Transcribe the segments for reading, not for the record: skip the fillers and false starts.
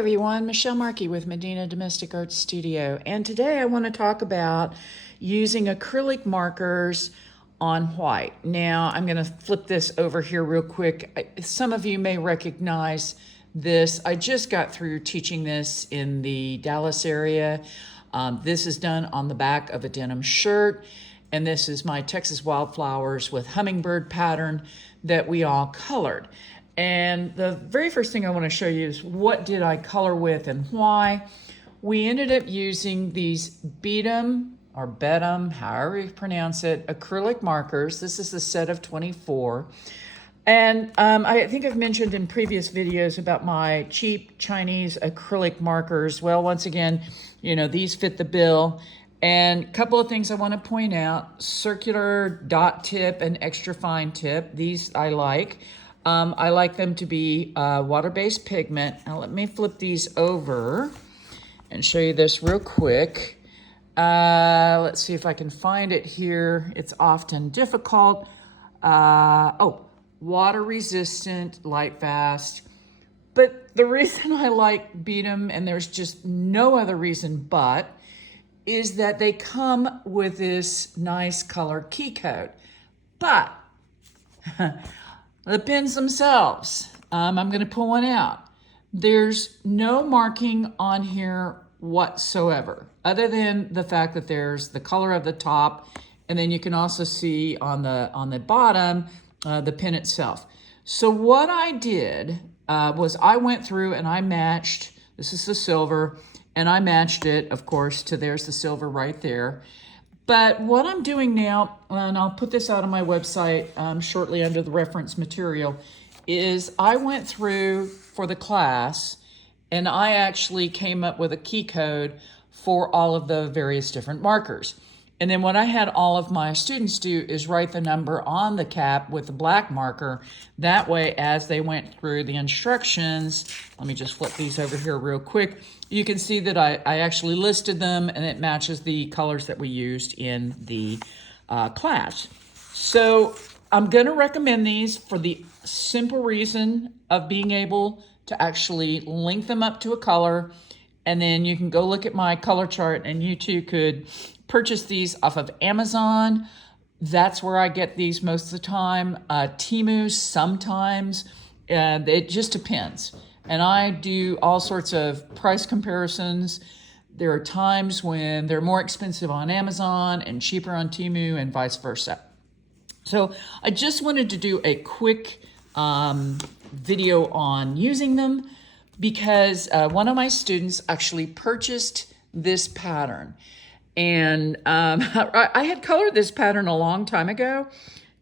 everyone, Michelle Markey with Medina Domestic Art Studio, and today I want to talk about using acrylic markers on white. Now I'm going to flip this over here real quick. Some of you may recognize this. I just got through teaching this in the Dallas area. This is done on the back of a denim shirt, and this is my Texas wildflowers with hummingbird pattern that we all colored. And the very first thing I want to show you is what did I color with and why. We ended up using these Beadum or Bedum, however you pronounce it, acrylic markers. This is the set of 24. And I think I've mentioned in previous videos about my cheap Chinese acrylic markers. Well, once again, you know, these fit the bill. And a couple of things I want to point out: circular dot tip and extra fine tip. These I like. I like them to be water-based pigment. Now let me flip these over and show you this real quick. Let's see if I can find it here. It's often difficult. Water resistant, light fast. But the reason I like Beadum, and there's just no other reason but, is that they come with this nice color key code. But the pins themselves, I'm going to pull one out. There's no marking on here whatsoever, other than the fact that there's the color of the top, and then you can also see on the bottom the pin itself. So what I did was I went through and I matched. This is the silver, and I matched it, of course, to there's the silver right there. But what I'm doing now, and I'll put this out on my website shortly under the reference material, is I went through for the class and I actually came up with a key code for all of the various different markers. And then what I had all of my students do is write the number on the cap with the black marker. That way, as they went through the instructions, let me just flip these over here real quick. You can see that I actually listed them, and it matches the colors that we used in the class. So I'm going to recommend these for the simple reason of being able to actually link them up to a color. And then you can go look at my color chart, and you too could purchase these off of Amazon. That's where I get these most of the time. Temu sometimes. It just depends. And I do all sorts of price comparisons. There are times when they're more expensive on Amazon and cheaper on Temu, and vice versa. So I just wanted to do a quick video on using them because one of my students actually purchased this pattern. And I had colored this pattern a long time ago,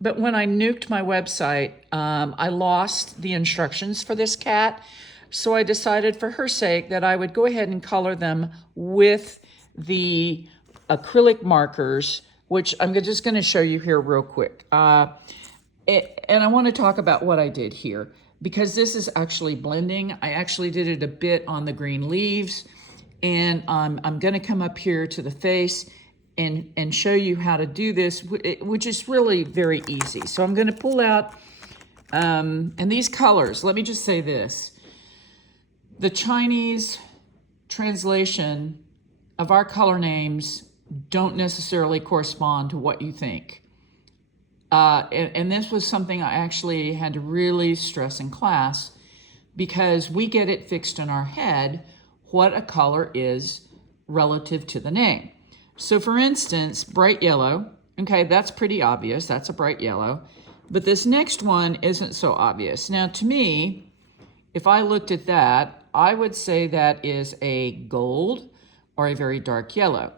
but when I nuked my website, I lost the instructions for this cat. So I decided for her sake that I would go ahead and color them with the acrylic markers, which I'm just going to show you here real quick. And I want to talk about what I did here, because this is actually blending. I actually did it a bit on the green leaves. And I'm going to come up here to the face and show you how to do this, which is really very easy. So I'm going to pull out, and these colors, let me just say this. The Chinese translation of our color names don't necessarily correspond to what you think. And this was something I actually had to really stress in class, because we get it fixed in our head what a color is relative to the name. So for instance, bright yellow, okay, that's pretty obvious. That's a bright yellow. But this next one isn't so obvious. Now to me, if I looked at that, I would say that is a gold or a very dark yellow.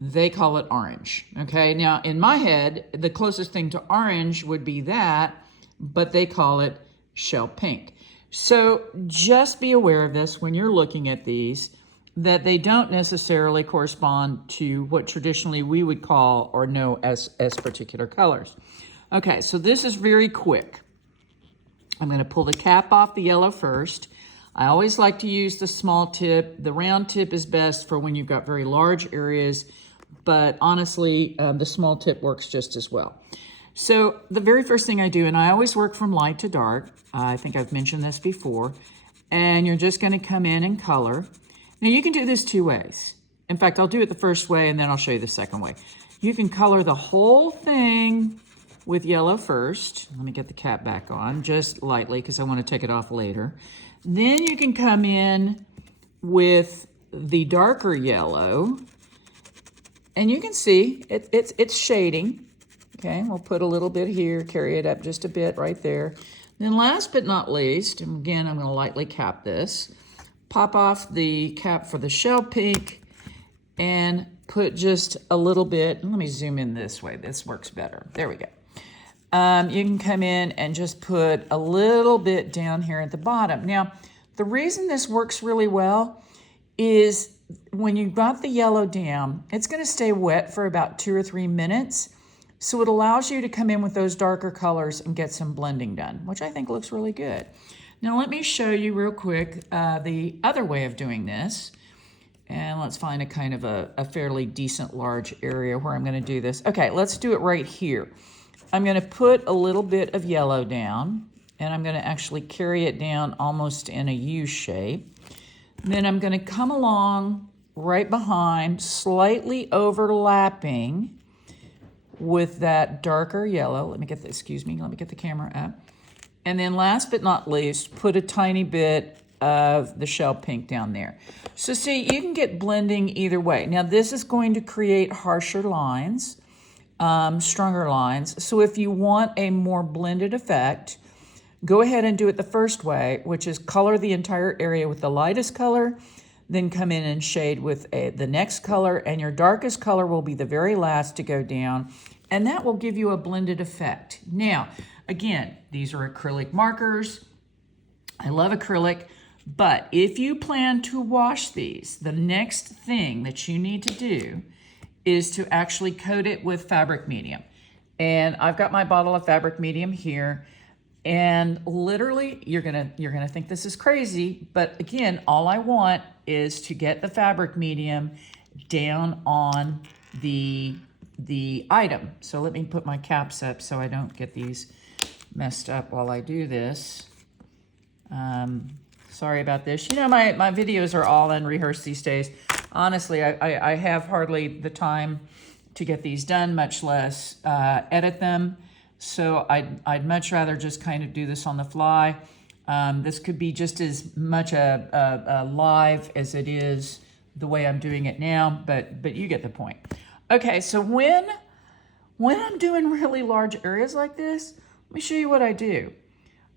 They call it orange, okay? Now in my head, the closest thing to orange would be that, but they call it shell pink. So just be aware of this when you're looking at these, that they don't necessarily correspond to what traditionally we would call or know as particular colors. Okay, so this is very quick. I'm going to pull the cap off the yellow first. I always like to use the small tip. The round tip is best for when you've got very large areas, but honestly, the small tip works just as well. So the very first thing I do, and I always work from light to dark, I think I've mentioned this before, and you're just going to come in and color. Now you can do this two ways. In fact, I'll do it the first way and then I'll show you the second way. You can color the whole thing with yellow first. Let me get the cap back on just lightly because I want to take it off later. Then you can come in with the darker yellow, and you can see it's shading. Okay, we'll put a little bit here, carry it up just a bit right there. Then last but not least, and again, I'm going to lightly cap this, pop off the cap for the shell pink and put just a little bit. Let me zoom in this way. This works better. There we go. You can come in and just put a little bit down here at the bottom. Now, the reason this works really well is when you've got the yellow down, it's going to stay wet for about 2 or 3 minutes. So it allows you to come in with those darker colors and get some blending done, which I think looks really good. Now let me show you real quick the other way of doing this. And let's find a kind of a fairly decent large area where I'm going to do this. Okay, let's do it right here. I'm going to put a little bit of yellow down, and I'm going to actually carry it down almost in a U shape. Then I'm going to come along right behind, slightly overlapping with that darker yellow. Let me get the, excuse me, let me get the camera up. And then last but not least, put a tiny bit of the shell pink down there. So see, you can get blending either way. Now this is going to create harsher lines, stronger lines. So if you want a more blended effect, go ahead and do it the first way, which is color the entire area with the lightest color, then come in and shade with the next color, and your darkest color will be the very last to go down, and that will give you a blended effect. Now, again, these are acrylic markers. I love acrylic, but if you plan to wash these, the next thing that you need to do is to actually coat it with fabric medium. And I've got my bottle of fabric medium here. And literally, you're gonna think this is crazy, but again, all I want is to get the fabric medium down on the item. So let me put my caps up so I don't get these messed up while I do this. Sorry about this. You know, my videos are all unrehearsed these days. Honestly, I have hardly the time to get these done, much less edit them. So I'd much rather just kind of do this on the fly. This could be just as much a live as it is the way I'm doing it now, but you get the point. Okay, so when I'm doing really large areas like this, let me show you what I do.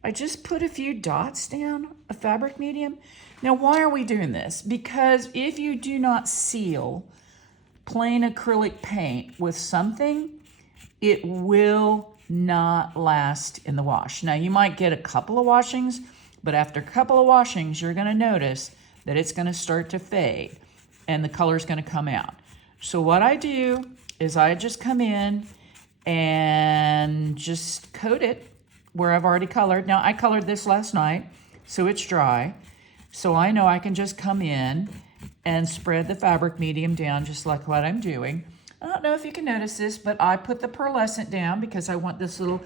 I just put a few dots down of fabric medium. Now, why are we doing this? Because if you do not seal plain acrylic paint with something, it will not last in the wash. Now, you might get a couple of washings, but after a couple of washings, you're gonna notice that it's gonna start to fade and the color's gonna come out. So what I do is I just come in and just coat it where I've already colored. Now, I colored this last night, so it's dry. So I know I can just come in and spread the fabric medium down just like what I'm doing. I don't know if you can notice this, but I put the pearlescent down because I want this little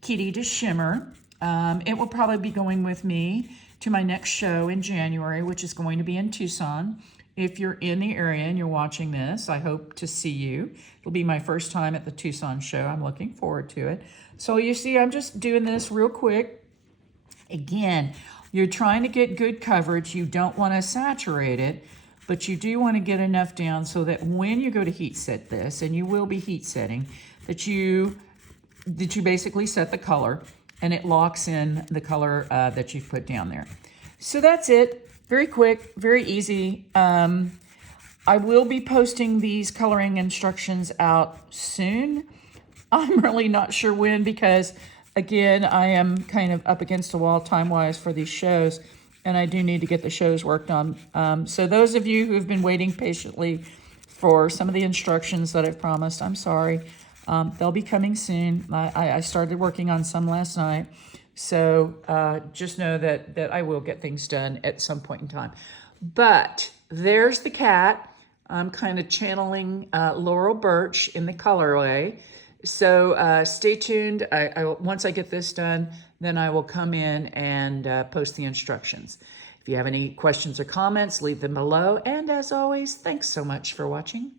kitty to shimmer. It will probably be going with me to my next show in January, which is going to be in Tucson. If you're in the area and you're watching this, I hope to see you. It'll be my first time at the Tucson show. I'm looking forward to it. So you see, I'm just doing this real quick. Again, you're trying to get good coverage. You don't want to saturate it, but you do want to get enough down so that when you go to heat set this, and you will be heat setting, that you basically set the color and it locks in the color that you've put down there. So that's it. Very quick, very easy. I will be posting these coloring instructions out soon. I'm really not sure when because, again, I am kind of up against the wall time-wise for these shows, and I do need to get the shows worked on. So those of you who have been waiting patiently for some of the instructions that I've promised, I'm sorry. They'll be coming soon. I started working on some last night. So just know that I will get things done at some point in time. But there's the cat. I'm kind of channeling Laurel Burch in the colorway. So stay tuned. Once I get this done, then I will come in and post the instructions. If you have any questions or comments, leave them below. And as always, thanks so much for watching.